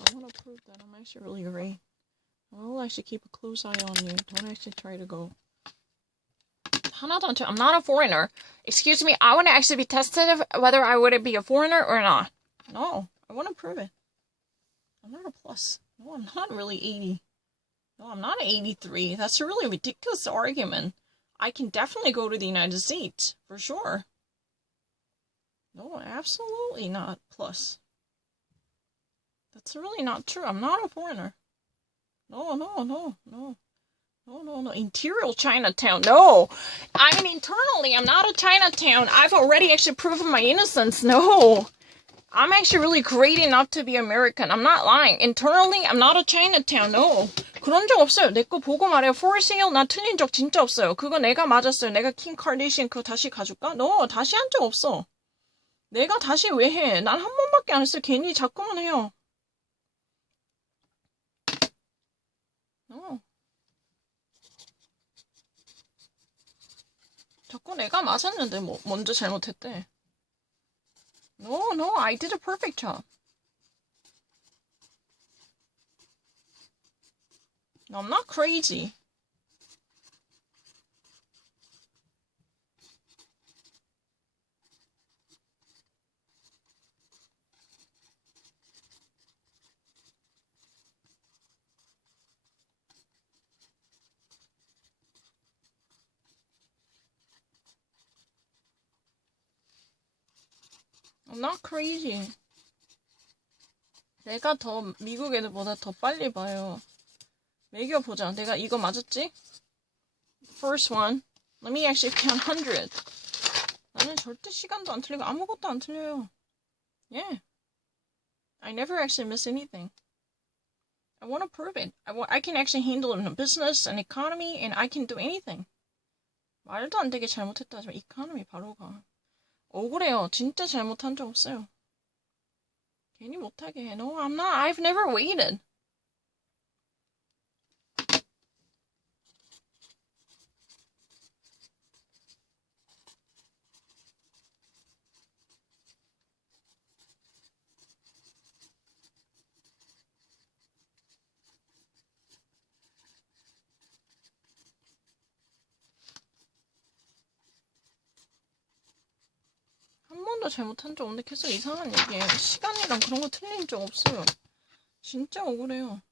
I want to prove that I'm actually really great. I'll actually keep a close eye on you. Don't actually try to go. I'm not a foreigner. Excuse me, I want to actually be tested whether I would be a foreigner or not. No, I want to prove it. I'm not a plus. No, I'm not really 80. No, I'm not 83. That's a really ridiculous argument. I can definitely go to the United States, for sure. No, absolutely not plus. That's really not true. I'm not a foreigner. No. Interior Chinatown. No. I mean, internally, I'm not a Chinatown. I've already actually proven my innocence. No. I'm actually really great enough to be American. I'm not lying. Internally, I'm not a Chinatown. No. 그런 적 없어요. 내 거 보고 말해요. For sale, 나 틀린 적 진짜 없어요. 그거 내가 맞았어요. 내가 킴 카르다시안 그거 다시 가줄까? No. 다시 한 적 없어. 내가 다시 왜 해? 난 한 번밖에 안 했어요. 괜히 자꾸만 해요. No. 자꾸 내가 맞았는데 뭐 먼저 잘못했대. No, I did a perfect job. No, I'm not crazy. I'm not crazy. 내가 더 미국 애들보다 더 빨리 봐요. 매겨보자. 내가 이거 맞았지? First one. Let me actually count 100. 나는 절대 시간도 안 틀리고 아무것도 안 틀려요. Yeah. I never actually miss anything. I want to prove it. I can actually handle it in a business, an economy, and I can do anything. 말도 안 되게 잘못했다 하지만 economy 바로 가. 억울해요. 진짜 잘못한 적 없어요. 괜히 못하게 해. No, I'm not. I've never waited. 한 번도 잘못한 적 없는데 계속 이상한 얘기해. 시간이랑 그런 거 틀린 적 없어요. 진짜 억울해요.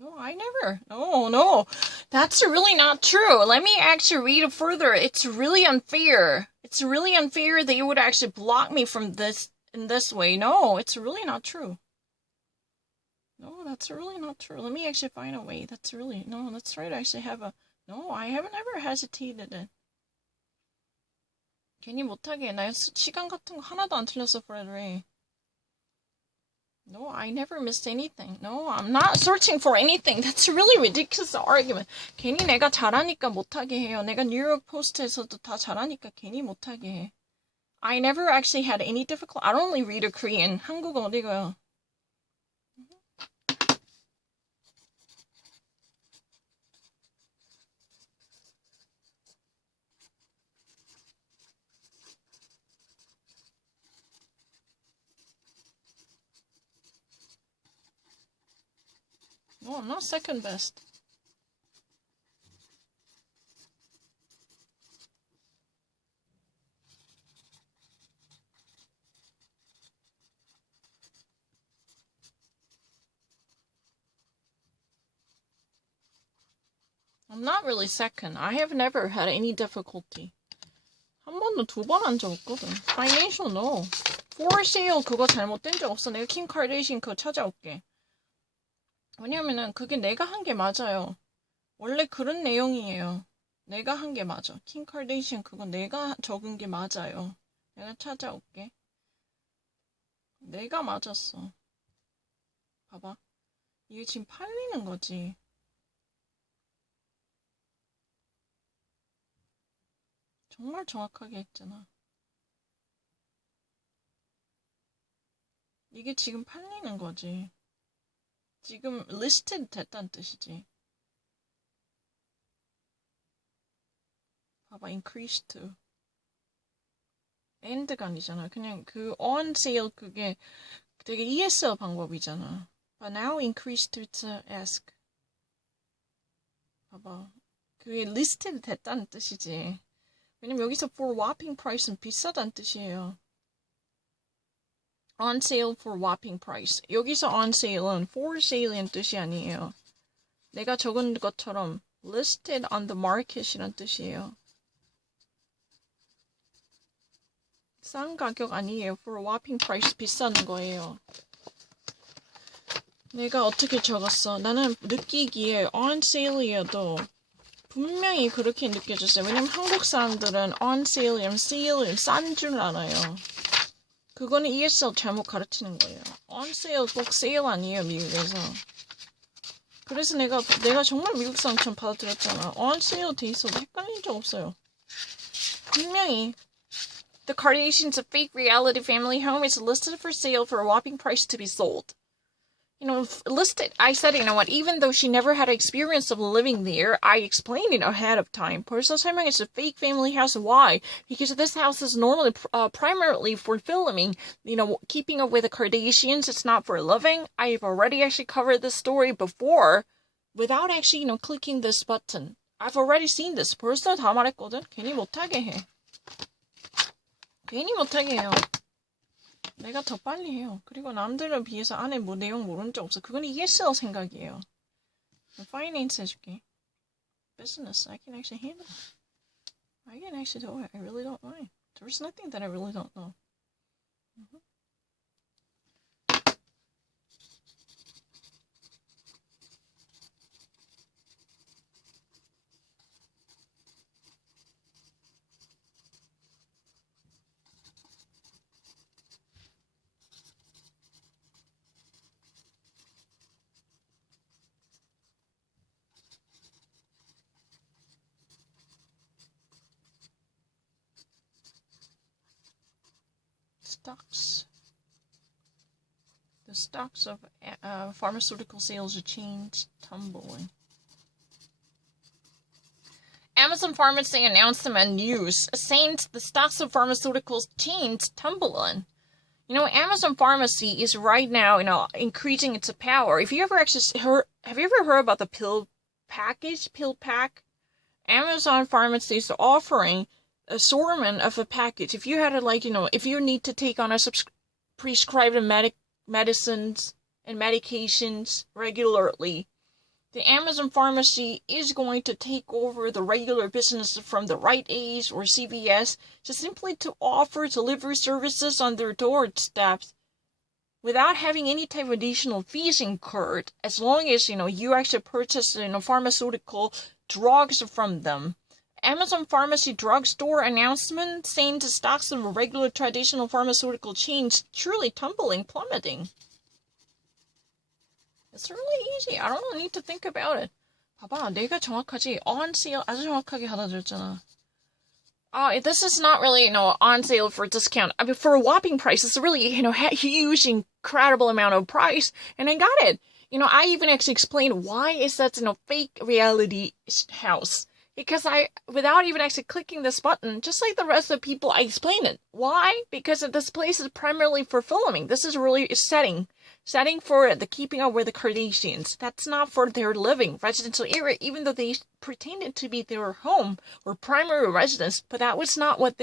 No, I never. No. That's really not true. Let me actually read it further. It's really unfair. It's really unfair that you would actually block me from this in this way. No, it's really not true. No, that's really not true. Let me actually find a way. That's right. I actually have a... No, I haven't ever hesitated it. 괜히 못하게. 나 시간 같은 거 하나도 안 틀렸어, Frederick. No, I never missed anything. No, I'm not searching for anything. That's a really ridiculous argument. 괜히 내가 잘하니까 못하게 해요. 내가 뉴욕 포스트에서도 다 잘하니까 괜히 못하게 해. I never actually had any difficulty. I don't only read a Korean. 한국어 어디 가요? No, I'm not second best. I'm not really second. I have never had any difficulty. 한 번도 두 번 한 적 없거든. Financial no. For sale 그거 잘못된 적 없어. 내가 킴 카르다시안 그거 찾아올게. 왜냐면은 그게 내가 한 게 맞아요. 원래 그런 내용이에요. 내가 한 게 맞아. 킴 카르다시안 그거 내가 적은 게 맞아요. 내가 찾아올게. 내가 맞았어. 봐봐. 이게 지금 팔리는 거지. 정말 정확하게 했잖아. 이게 지금 팔리는 거지. 지금 listed 됐다는 뜻이지. 봐봐, increase to. end가 아니잖아. 그냥 그 on sale 그게 되게 ESL 방법이잖아. But now increased to ask. 봐봐. 그게 listed 됐다는 뜻이지. 왜냐면 여기서 for whopping price는 비싸다는 뜻이에요. On sale for whopping price. 여기서 on sale은 for sale이란 뜻이 아니에요. 내가 적은 것처럼 listed on the market이란 뜻이에요. 싼 가격 아니에요. For whopping price 비싼 거예요. 내가 어떻게 적었어? 나는 느끼기에 on sale이어도 분명히 그렇게 느껴졌어요. 왜냐면 한국 사람들은 on sale이면 sale이면 싼 줄 알아요. 그거는 ESL 잘못 가르치는 거예요. on sale 꼭 sale 아니에요, 미국에서. 그래서 내가 정말 미국 사람처럼 받아들였잖아. on sale 돼 있어도 헷갈린 적 없어요. 분명히 The Kardashians' fake reality family home is listed for sale for a whopping price to be sold. You know, listed, I said, you know what, even though she never had experience of living there, I explained it ahead of time. 벌써 설명했어. Fake family house. Why? Because this house is normally primarily for filming, you know, keeping up with the Kardashians. It's not for living. I've already actually covered this story before without actually, you know, clicking this button. I've already seen this. 벌써 다 말했거든. 괜히 못하게 해. 괜히 못하게 해요. 내가 더 빨리 해요. 그리고 남들에 비해서 안에 뭐 내용 모르는 적 없어. 그건 ESL 생각이에요. Finance 해줄게. Business, I can actually handle it. I can actually do it. I really don't mind. There's nothing that I really don't know. Stocks. The stocks of pharmaceutical sales chains tumbling. Amazon Pharmacy announcement news saying the stocks of pharmaceutical chains tumbling. You know, Amazon Pharmacy is right now, you know, increasing its power. If you ever actually heard, have you ever heard about the pill pack? Amazon Pharmacy is offering assortment of a package. If you had a, like, you know, if you need to take on a prescribed medicines and medications regularly, the Amazon Pharmacy is going to take over the regular business from the Rite Aid or CVS just simply to offer delivery services on their doorsteps without having any type of additional fees incurred, as long as, you know, you actually purchase, you know, pharmaceutical drugs from them. Amazon Pharmacy drugstore announcement saying the stocks of regular traditional pharmaceutical chains truly plummeting. It's really easy. I don't need to think about it. 봐봐, 내가 정확하지. On sale 아주 정확하게 하다 줬잖아. This is not really, you know, on sale for discount. I mean, for a whopping price, it's a really, you know, huge, incredible amount of price, and I got it. You know, I even actually explained why is that, you know, fake reality house. Because without even actually clicking this button, just like the rest of the people, I explained it. Why? Because this place is primarily for filming. This is really a setting for the keeping up with the Kardashians. That's not for their living residential area, even though they pretended to be their home or primary residence. But that was not what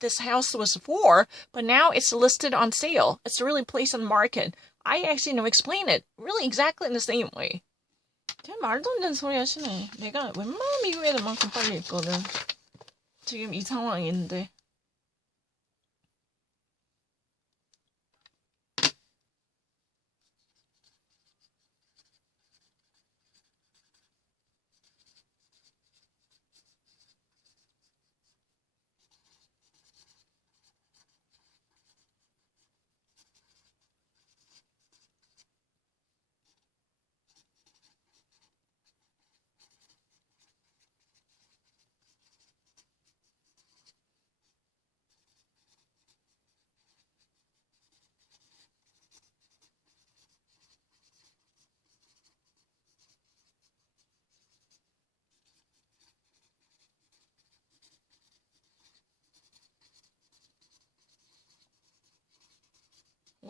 this house was for. But now it's listed on sale. It's really placed on the market. I actually, you know, explain it really exactly in the same way. 그냥 말도 안 되는 소리 하시네. 내가 웬만한 미국 애들만큼 빨리 읽거든. 지금 이 상황인데.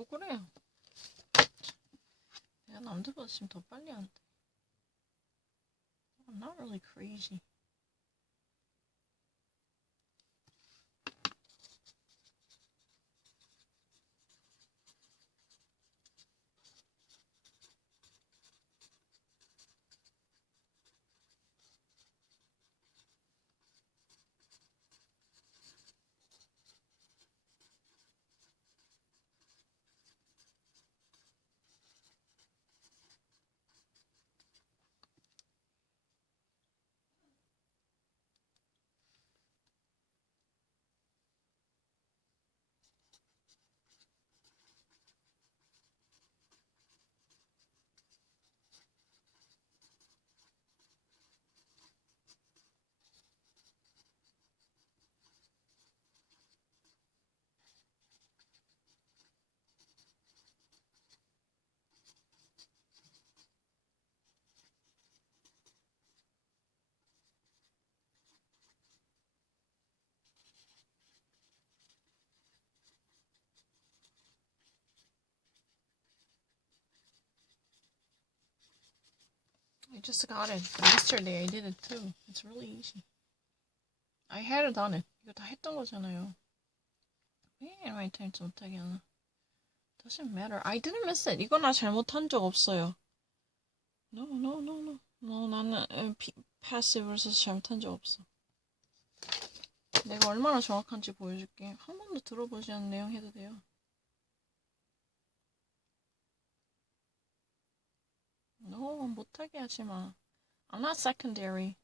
그래. 내가 남들보다 지금 더 빨리 하는데. I'm not really crazy. I just got it. Yesterday I did it too. It's really easy. I had done it. 이거 다 했던 거잖아요. 왜 right time 못하게 하나? Doesn't matter. I didn't miss it. 이거 나 잘못한 적 없어요. No. 나는 패시브에서 잘못한 적 없어. 내가 얼마나 정확한지 보여줄게. 한 번도 들어보지 않은 내용 해도 돼요. No, 못하게 하지 마. I'm not secondary.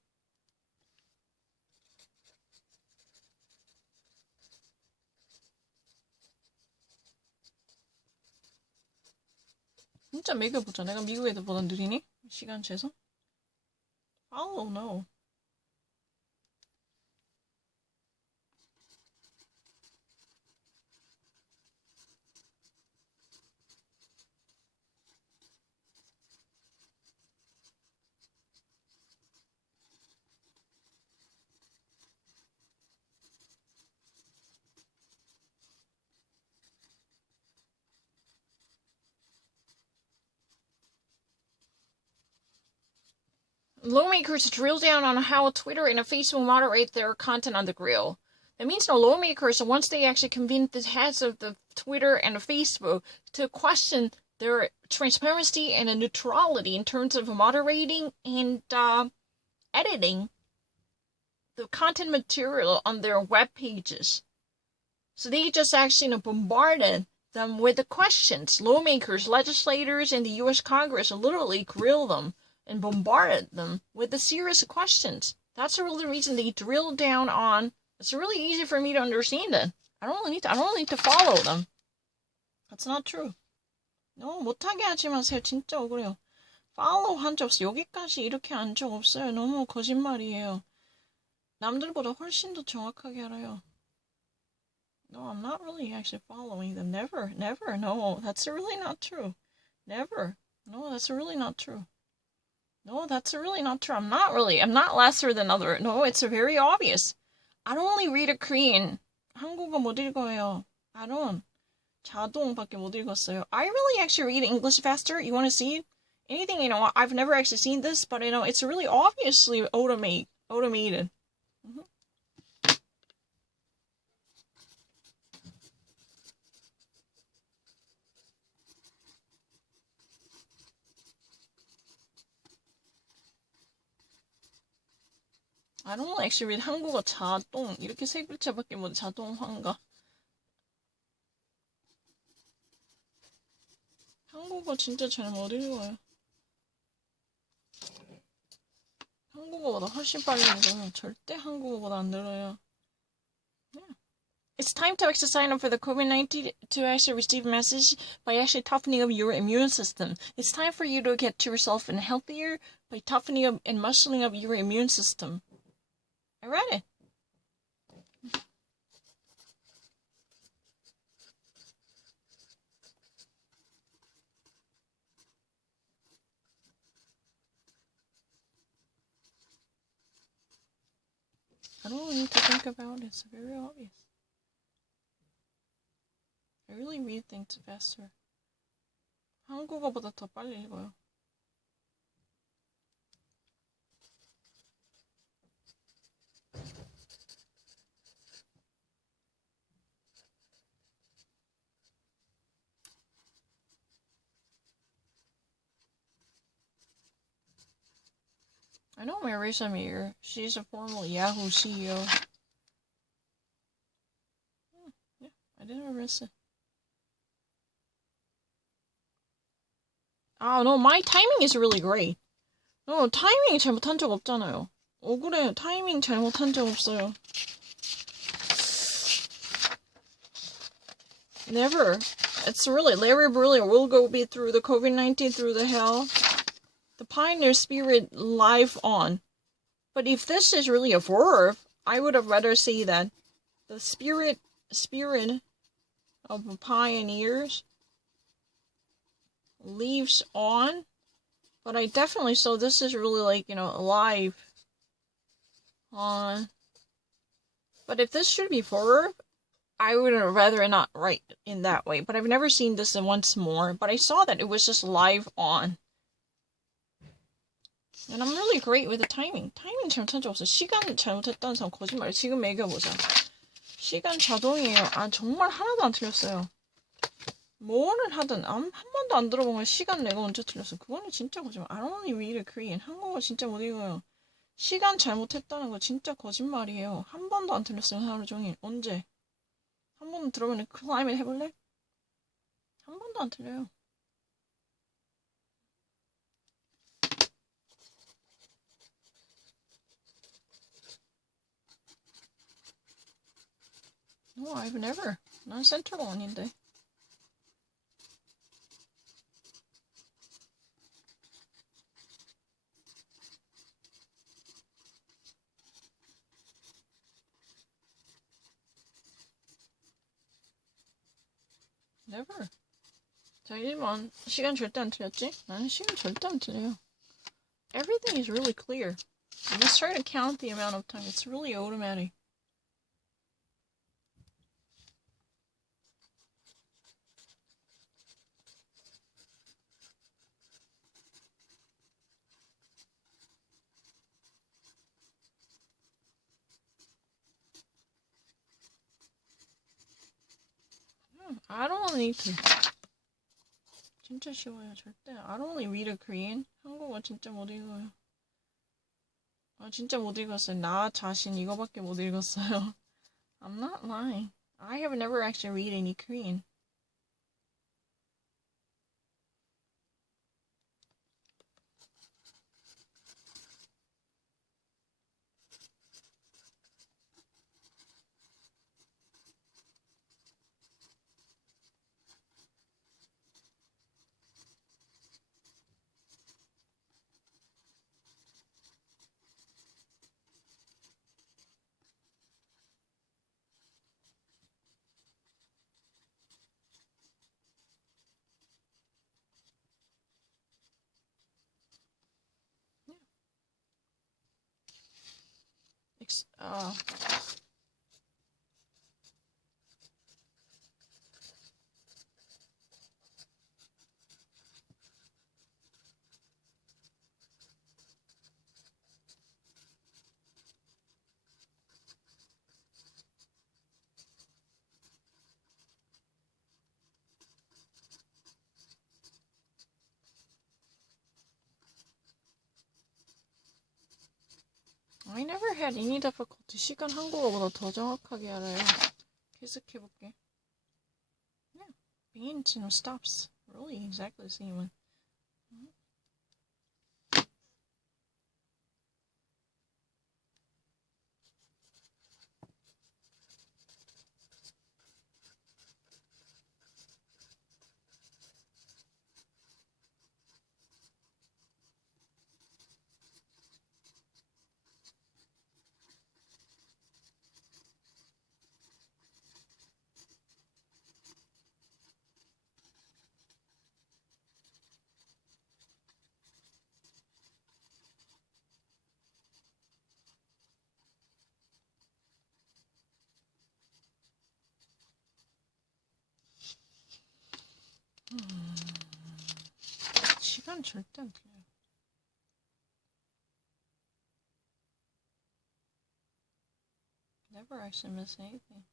진짜 매겨보자. 내가 미국 애들보다 느리니? 시간 재서? Follow, no. Lawmakers drill down on how Twitter and Facebook moderate their content on the Grill. That means the lawmakers, once they actually convene the heads of the Twitter and the Facebook to question their transparency and neutrality in terms of moderating and editing the content material on their web pages. So they just actually bombarded them with the questions. Lawmakers, legislators, and the U.S. Congress literally grill them and bombarded them with the serious questions. That's really the reason they drilled down on. It's really easy for me to understand it. I don't need to follow them. That's not true. No, 못하게 하지 마세요. 진짜 억울해요. Follow 한 적 없어요. 여기까지 이렇게 한 적 없어요. 너무 거짓말이에요. 남들보다 훨씬 더 정확하게 알아요. No, I'm not really actually following them. Never. No, that's really not true. Never. No, that's really not true. No, that's really not true. I'm not lesser than other. No, it's very obvious. I don't only read a Korean. 한국어 못 읽어요. I don't. 자동밖에 못 읽었어요. I really actually read English faster. You want to see anything? I've never actually seen this, but it's really obviously automated. Mm-hmm. I don't actually read 한국어 자동 이렇게 세 글자밖에 못 자동화인가? 한국어 진짜 잘 못 읽어요. 한국어보다 훨씬 빨리 읽어요. 절대 한국어보다 안 늘어요. Yeah. It's time to actually sign up for the COVID-19 to actually receive a message by actually toughening up your immune system. It's time for you to get yourself in healthier by toughening up and muscling up your immune system. I read it. I don't need to think about it. It's very obvious. I really read things faster. 한국어보다 더 빨리 읽어요. I know Marissa Mayer. She's a former Yahoo CEO. Yeah, I did Marissa. Oh, no, my timing is really great. No, 타이밍 잘못한 적 없잖아요. 억울해요. 타이밍 잘못한 적 없어요. Never. It's really, Larry Brilliant will go be through the COVID-19, through the hell. The pioneer spirit live on. But if this is really a verb, I would have rather say that the spirit of pioneers lives on. But I definitely saw this is really like, alive on. But if this should be verb, I would rather not write in that way. But I've never seen this in once more. But I saw that it was just live on. And I'm really great with the timing. 타이밍 잘못한 적 없어요. 시간 잘못했다는 사람 거짓말. 지금 매겨보자. 시간 자동이에요. 아, 정말 하나도 안 틀렸어요. 뭐를 하든 한 번도 안 들어본 거 시간 내가 언제 틀렸어. 그거는 진짜 거짓말. I only read Korean. 한국어 진짜 못 읽어요. 시간 잘못했다는 거 진짜 거짓말이에요. 한 번도 안 틀렸어요. 하루 종일. 언제? 한 번 들어보면 클라이밋 해볼래? 한 번도 안 틀려요. No, I've never. 난 센터가 아닌데. Never. 자, 1번. 시간 절대 안 틀렸지? 나는 시간 절대 안 틀려요. Everything is really clear. You just try to count the amount of time. It's really automatic. I don't need to. 진짜 쉬워요, 절대. I don't only read Korean. 한국어 진짜 못 읽어요. 아, 진짜 못 읽었어요. 나 자신 이거밖에 못 읽었어요. I'm not lying. I have never actually read any Korean. Yeah. I never had any difficulty. 시간 한국어보다 더 정확하게 알아요. 계속해볼게. Yeah, begins, stops. Really exactly the same one. 시간 절대 안 틀려요. Never actually miss anything.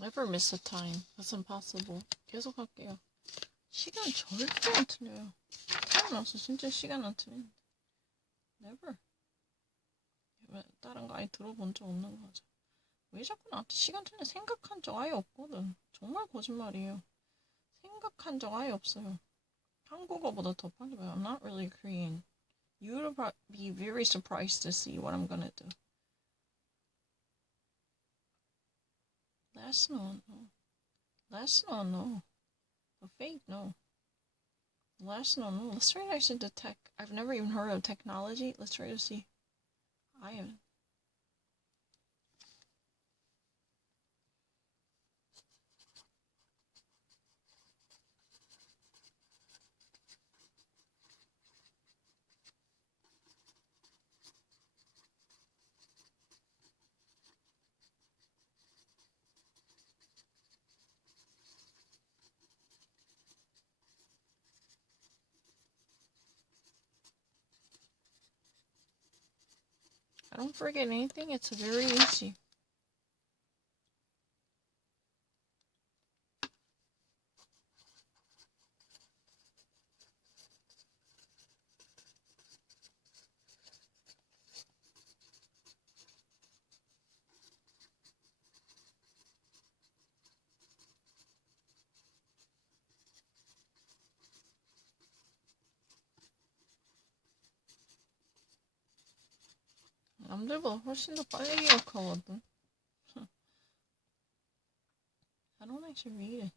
Never miss a time. That's impossible. 계속 할게요. 시간 절대 안 틀려요. 태어나서 진짜 시간 안 틀리는데. Never. 왜 다른 거 아예 들어본 적 없는 거죠. 왜 자꾸 나한테 시간 틀려? 생각한 적 아예 없거든. 정말 거짓말이에요. 생각한 적 아예 없어요. 한국어보다 더 빨리 봐요. I'm not really Korean. You'll be very surprised to see what I'm gonna do. Last no. Last no. The fake, no. Last no. Let's try to actually detect. I've never even heard of technology. Let's try to see. I haven't. I don't forget anything. It's very easy. 남들보다 훨씬 더 빨리 기억하거든. I don't actually read it.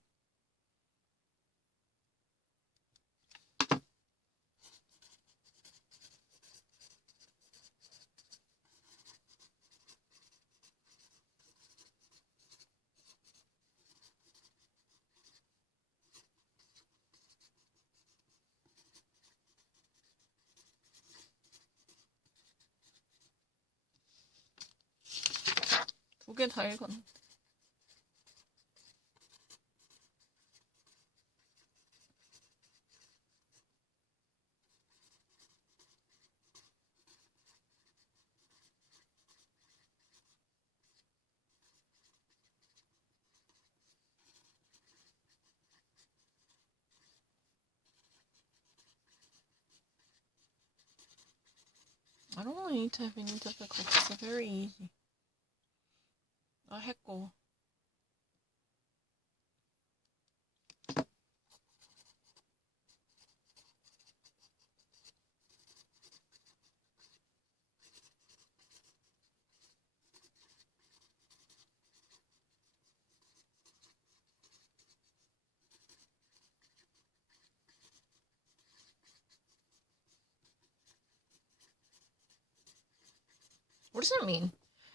두 개 다 읽었는데. I don't really need to have any difficulties. It's very easy. 했고. What does that mean?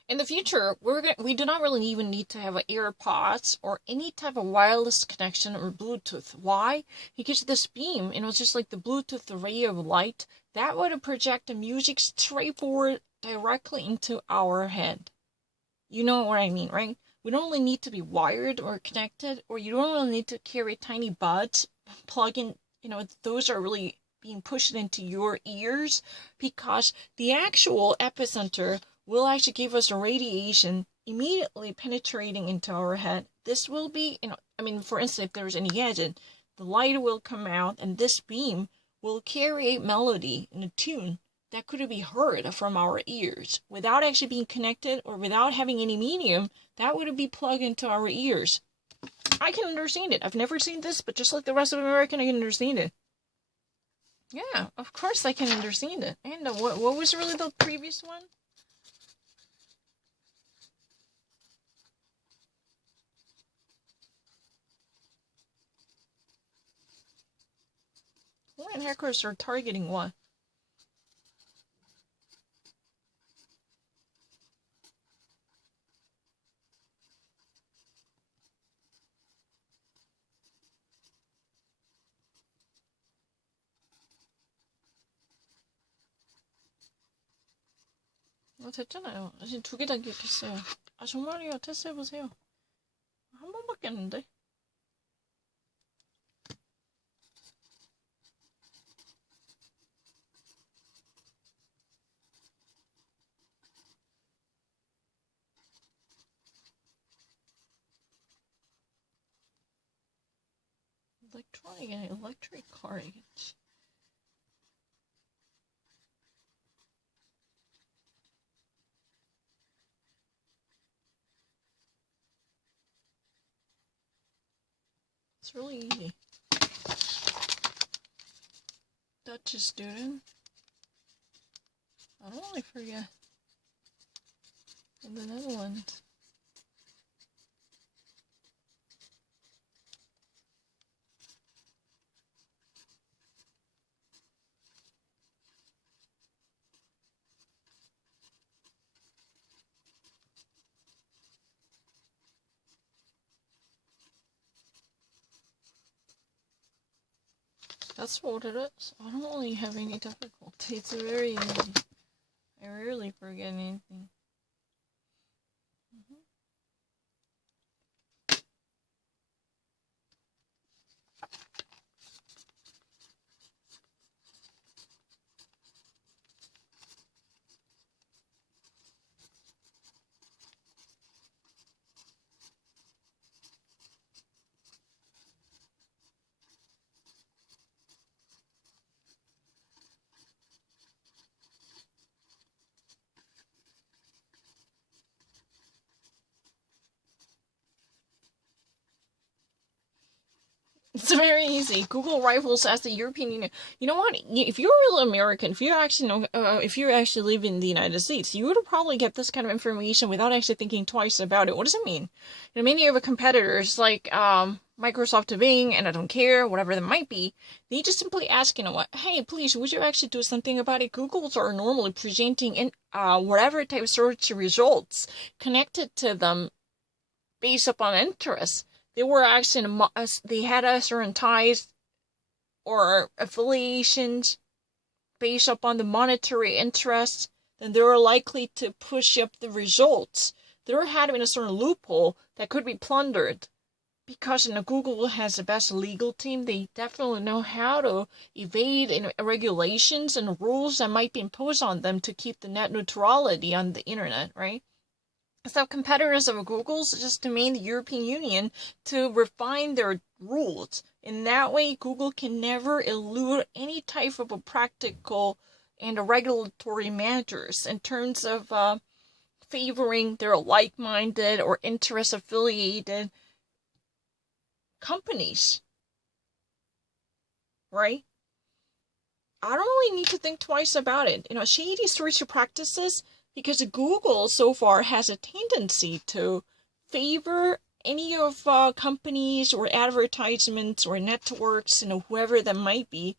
In the future, we do not really even need to have AirPods or any type of wireless connection or Bluetooth. Why? Because this beam, it was just like the Bluetooth ray of light, that would project the music straight forward directly into our head. You know what I mean, right? We don't really need to be wired or connected, or you don't really need to carry tiny buds, plug in, those are really being pushed into your ears, because the actual epicenter will actually give us a radiation immediately penetrating into our head. This will be, for instance, if there's any agent, the light will come out and this beam will carry a melody and a tune that could be heard from our ears without actually being connected or without having any medium. That would be plugged into our ears. I can understand it. I've never seen this, but just like the rest of America, I can understand it. Yeah, of course I can understand it. And what was really the previous one? American hackers are targeting what? 됐잖아요. 지금 2개 다 기억했어요. 아, 정말이요. 테스트해보세요. 한 번밖에 했는데. Electronic and electric car. It's really easy. Dutch student. I don't really forget. In the Netherlands. That's what it is. I don't really have any difficulty. It's very easy. I rarely forget anything. It's very easy. Google rivals as the European Union. You know what? If you're a real American, if you actually know, if you actually live in the United States, you would probably get this kind of information without actually thinking twice about it. What does it mean? You know, many of the competitors, like Microsoft Bing, and I don't care, whatever they might be, they just simply ask, you know what? Hey, please, would you actually do something about it? Googles are normally presenting in whatever type of search results connected to them based upon interest. They were actually, they had a certain ties or affiliations based upon the monetary interest, then they were likely to push up the results. There had been a certain loophole that could be plundered. Because Google has the best legal team, they definitely know how to evade regulations and rules that might be imposed on them to keep the net neutrality on the internet, right? So competitors of Google's just demand the European Union to refine their rules. In that way, Google can never elude any type of a practical and a regulatory measures in terms of favoring their like-minded or interest-affiliated companies. Right? I don't really need to think twice about it. You know, shady search practices, because Google so far has a tendency to favor any of companies or advertisements or networks, you know, whoever that might be,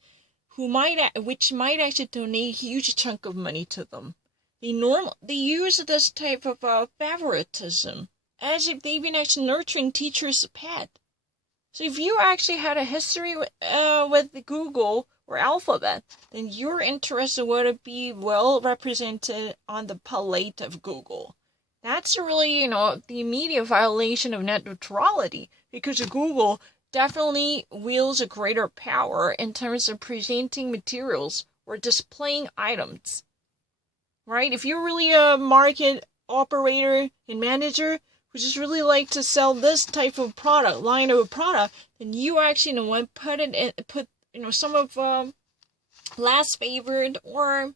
which might actually donate a huge chunk of money to them. They use this type of favoritism as if they've been actually nurturing teachers' pet. So if you actually had a history with Google or Alphabet, then your interest would be well represented on the palette of Google. That's really, you know, the immediate violation of net neutrality, because Google definitely wields a greater power in terms of presenting materials or displaying items. Right? If you're really a market operator and manager who just really like to sell this type of line of product, then you actually, you know what, put some of less favored or,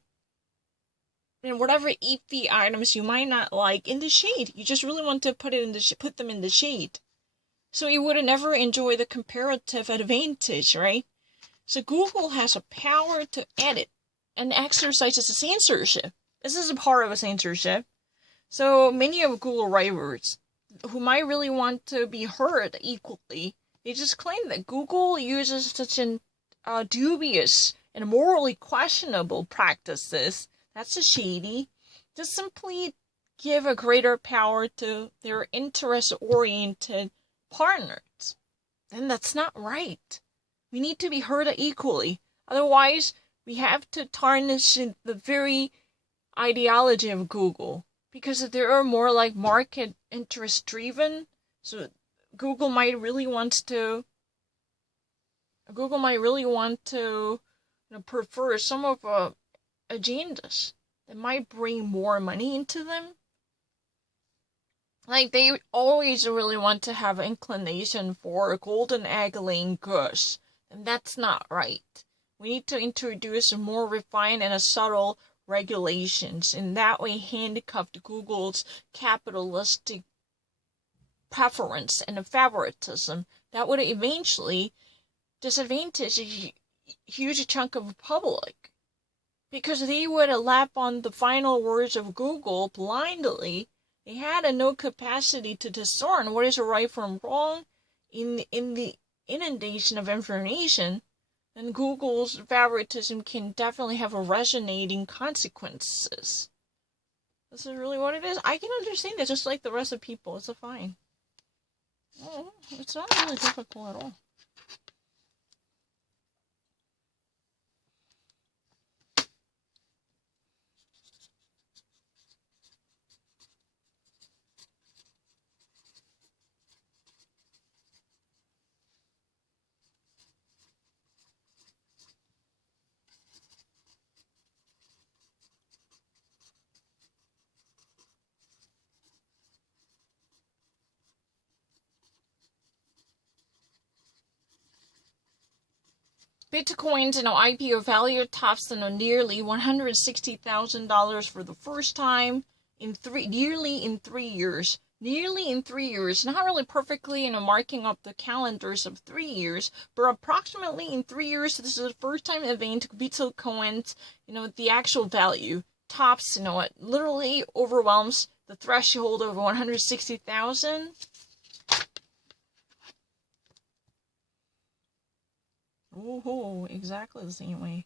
you know, whatever iffy items you might not like in the shade. You just really want to put them in the shade, so you would never enjoy the comparative advantage, right? So Google has a power to edit and exercises a censorship. This is a part of a censorship. So many of Google rivals who might really want to be heard equally, they just claim that Google uses such an dubious and morally questionable practices, that's a shady, to simply give a greater power to their interest-oriented partners. And that's not right. We need to be heard equally. Otherwise, we have to tarnish the very ideology of Google. Because they are more like market interest driven. So Google might really want to prefer some of agendas that might bring more money into them. Like, they always really want to have inclination for a golden egg laying goose. And that's not right. We need to introduce more refined and subtle regulations. In that way, handcuffed Google's capitalistic preference and favoritism that would eventually disadvantage a huge chunk of the public. Because they would lap on the final words of Google blindly. They had no capacity to discern what is right from wrong in the inundation of information. And Google's favoritism can definitely have resonating consequences. This is really what it is. I can understand it just like the rest of people. It's fine. Oh, it's not really difficult at all. Bitcoin's IPO value tops nearly $160,000 for the first time nearly in 3 years. Nearly in 3 years, not really perfectly, marking up the calendars of 3 years, but approximately in 3 years, this is the first time event Bitcoin's, the actual value tops, it literally overwhelms the threshold of 160,000. Oh, exactly the same way.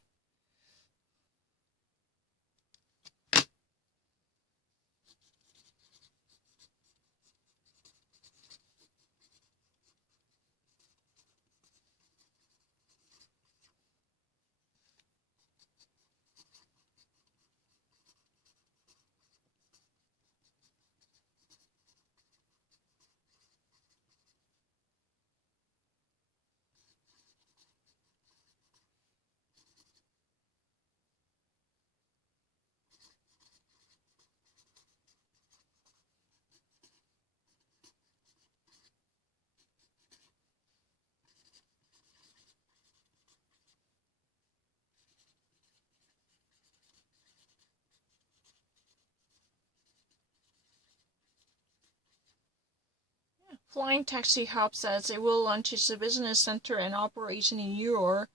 Flying Taxi Hub says it will launch its business center and operation in Europe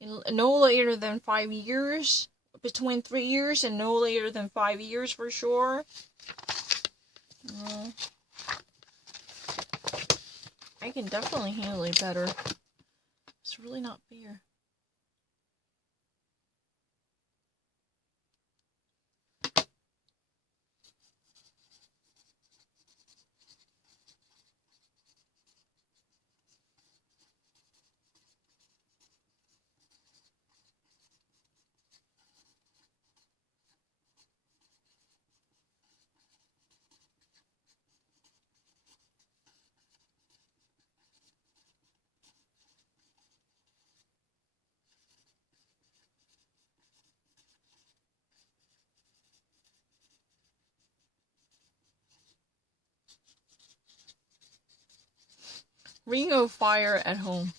in no later than 5 years, between 3 years and no later than 5 years for sure. I can definitely handle it better. It's really not fair. Ring of Fire at home.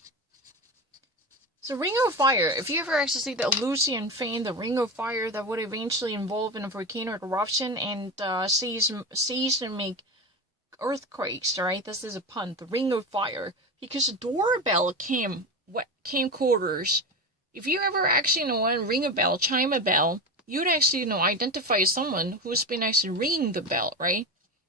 So Ring of Fire, if you ever actually see the Lucian Fane, the Ring of Fire that would eventually involve in a volcano eruption and seismic earthquakes, right? This is a pun, the Ring of Fire. Because the doorbell camcorders, if you ever actually ring a bell, chime a bell, you'd actually identify someone who's been actually ringing the bell, right?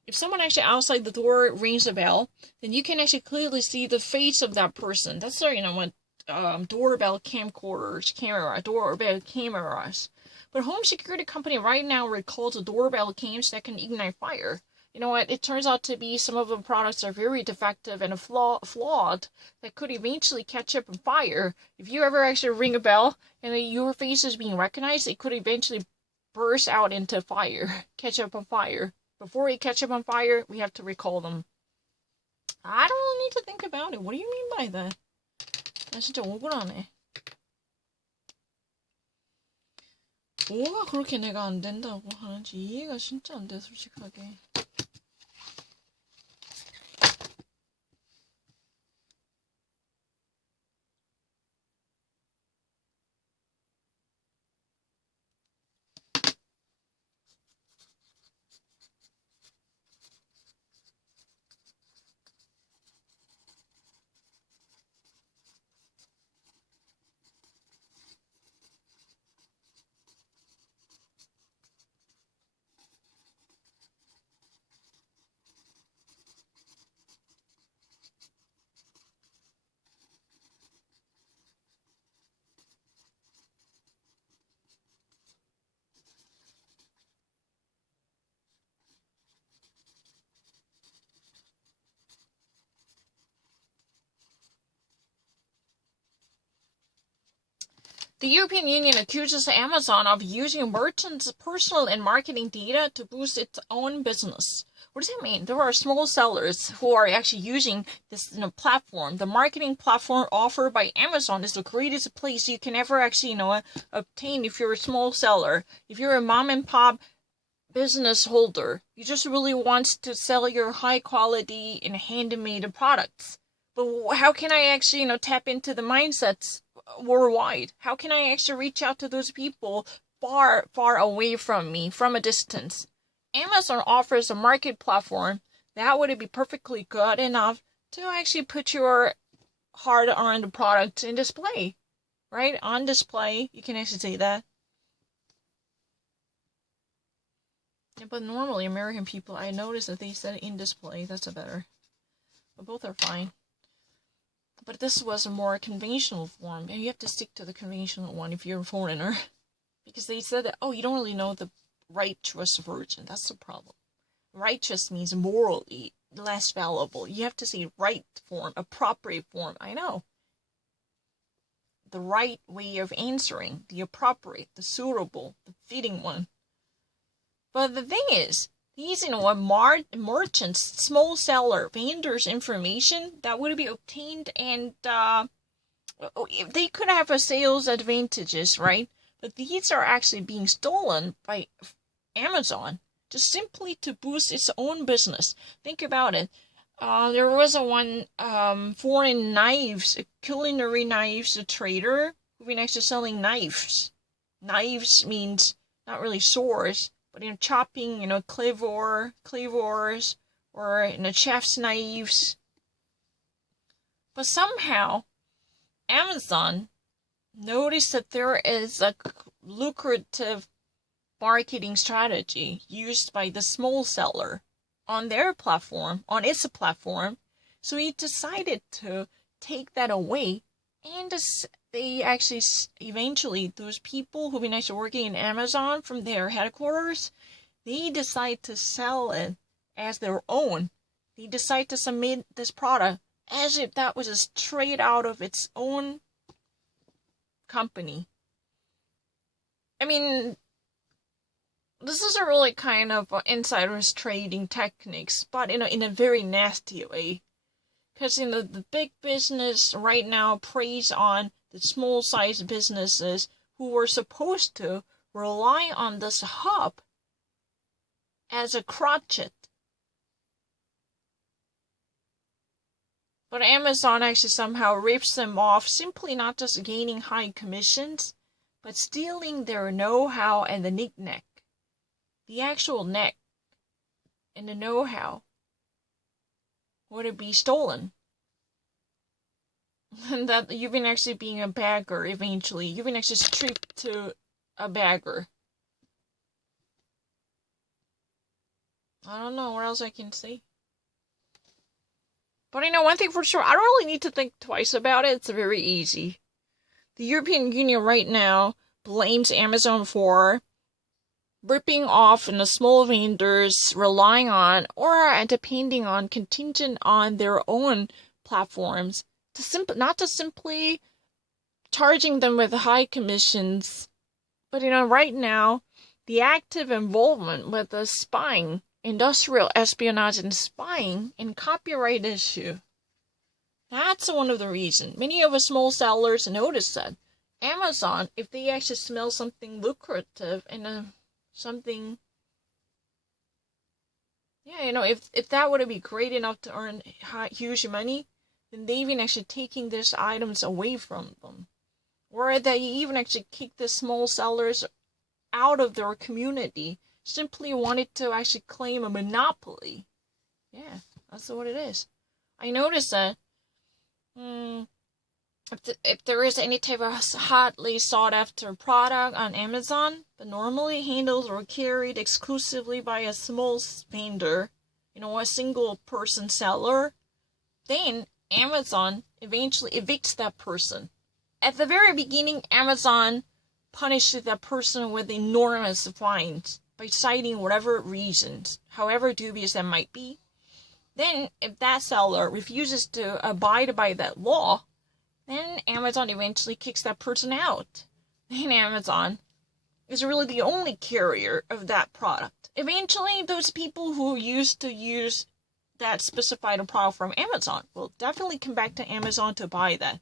If someone actually outside the door rings a bell, then you can actually clearly see the face of that person. That's what doorbell cameras. But home security company right now recalls doorbell cams that can ignite fire. You know what? It turns out to be some of the products are very defective and flawed that could eventually catch up on fire. If you ever actually ring a bell and your face is being recognized, it could eventually burst out into fire, catch up on fire. Before we catch up on fire, we have to recall them. I don't really need to think about it. What do you mean by that? 나 진짜 억울하네. 뭐가 그렇게 내가 안 된다고 하는지 이해가 진짜 안 돼, 솔직하게. The European Union accuses Amazon of using merchants' personal and marketing data to boost its own business. What does that mean? There are small sellers who are actually using this platform. The marketing platform offered by Amazon is the greatest place you can ever actually, obtain if you're a small seller. If you're a mom and pop business holder, you just really want to sell your high quality and handmade products. But how can I actually, tap into the mindsets worldwide? How can I actually reach out to those people far, far away from me, from a distance? Amazon offers a market platform that would be perfectly good enough to actually put your hard-earned product in display, right? On display, you can actually say that. Yeah, but normally American people, I noticed that they said in display. That's a better. But both are fine. But this was a more conventional form, and you have to stick to the conventional one if you're a foreigner. Because they said that, you don't really know the righteous version. That's the problem. Righteous means morally less valuable. You have to say right form, appropriate form. I know. The right way of answering, the appropriate, the suitable, the fitting one. But the thing is, these, merchants, small seller, vendors' information that would be obtained, and they could have a sales advantages, right? But these are actually being stolen by Amazon just simply to boost its own business. Think about it. There was one foreign knives, culinary knives, a trader who've been actually selling knives. Knives means not really swords, but chopping, cleavers, or chef's knives. But somehow, Amazon noticed that there is a lucrative marketing strategy used by the small seller on their platform, on its platform. So he decided to take that away, and they actually, eventually, those people who've been actually working in Amazon from their headquarters, they decide to sell it as their own. They decide to submit this product as if that was a straight out of its own company. I mean, this is a really kind of insider's trading techniques, but in a very nasty way. Because the big business right now preys on the small size businesses who were supposed to rely on this hub as a crotchet. But Amazon actually somehow rips them off, simply not just gaining high commissions, but stealing their know-how and the knick-knack. The actual neck and the know-how would be stolen. And that you've been actually being a bagger eventually. You've been actually stripped to a bagger. I don't know what else I can say. But I know one thing for sure, I don't really need to think twice about it. It's very easy. The European Union right now blames Amazon for ripping off the small vendors, relying on or depending on contingent on their own platforms not to simply charging them with high commissions, but right now the active involvement with the spying, industrial espionage and spying and copyright issue. That's one of the reasons. Many of the small sellers notice that Amazon, if they actually smell something lucrative and something, if that would be great enough to earn huge money, then they even actually taking these items away from them. Or they even actually kick the small sellers out of their community, simply wanted to actually claim a monopoly. Yeah, that's what it is. I noticed that if there is any type of hotly sought after product on Amazon, but normally handled or carried exclusively by a small vendor, a single person seller, then Amazon eventually evicts that person. At the very beginning, Amazon punishes that person with enormous fines by citing whatever reasons, however dubious that might be. Then, if that seller refuses to abide by that law, then Amazon eventually kicks that person out. Then Amazon is really the only carrier of that product. Eventually, those people who used to use that specified product from Amazon will definitely come back to Amazon to buy that.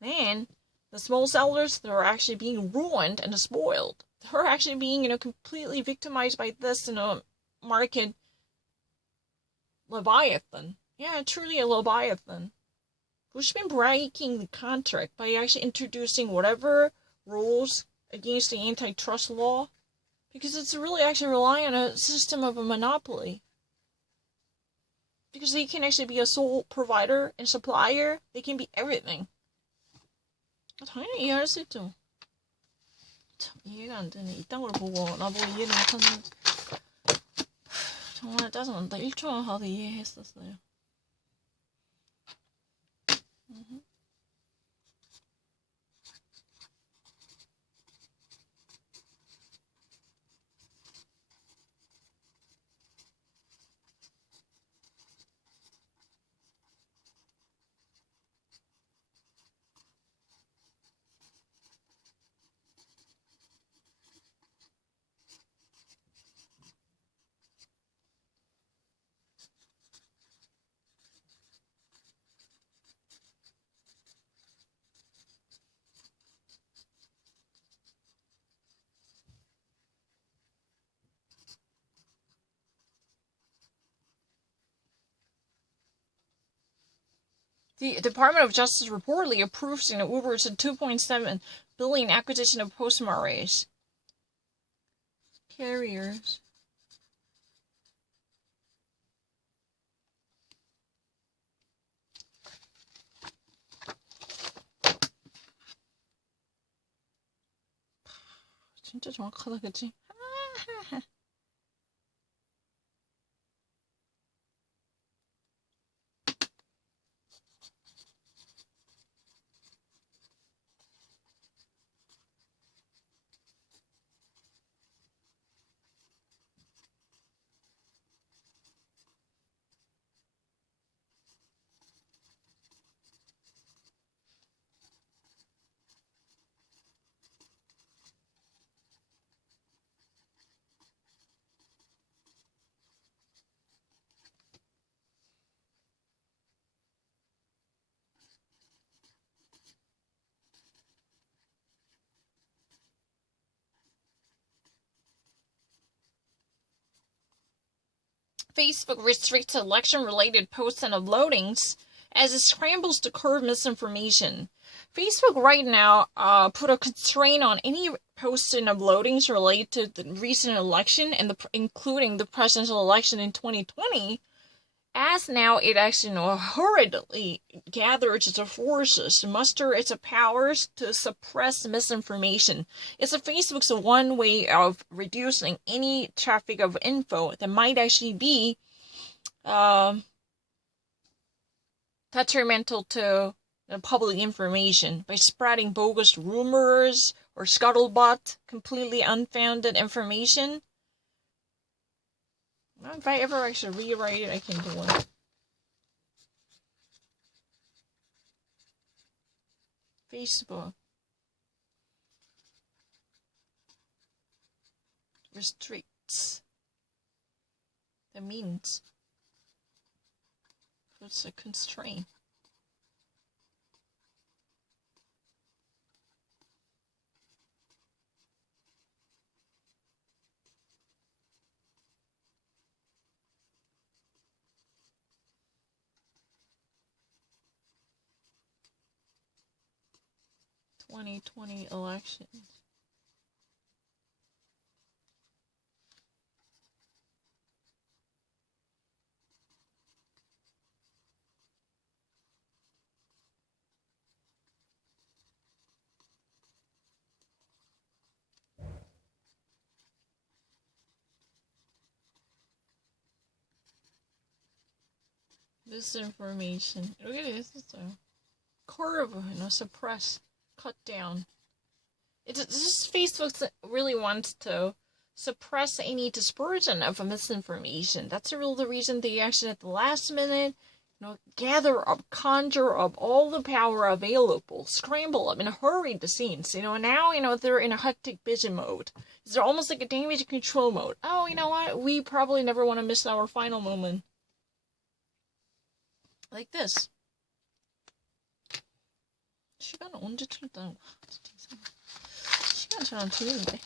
Then, the small sellers, they're actually being ruined and spoiled. They're actually being, completely victimized by this, market Leviathan. Yeah, truly a Leviathan. Who's been breaking the contract by actually introducing whatever rules against the antitrust law. Because it's really actually relying on a system of a monopoly. Because they can actually be a sole provider and supplier. They can be everything. 당연히 이해할 수 있죠. 참 이해가 안 되네. 이딴 걸 보고 나보고 이해를 못하는 정말 짜증난다. 1초만 하도 이해했었어요. The Department of Justice reportedly approves Uber's $2.7 billion acquisition of Postmates carriers. 진짜 정확하다, 그치? Facebook restricts election-related posts and uploadings as it scrambles to curb misinformation. Facebook right now put a constraint on any posts and uploadings related to the recent election, and including the presidential election in 2020, as now it actually hurriedly gathers its forces to muster its powers to suppress misinformation. It's Facebook's one way of reducing any traffic of info that might actually be detrimental to the public information by spreading bogus rumors or scuttlebutt, completely unfounded information. Well, if I ever actually rewrite it, I can do one. Facebook restricts the means. Puts a constraint. (2020) elections. Disinformation. Look at this. It's a curve, suppress, cut down. It's just Facebook really wants to suppress any dispersion of misinformation. That's really the reason they actually at the last minute, gather up, conjure up all the power available, scramble up, and hurry the scenes. Now, they're in a hectic busy mode. They're almost like a damage control mode. Oh, you know what? We probably never want to miss our final moment. Like this. 시간은 언제 틀렸다는 거야? 시간 잘 안 틀리는데.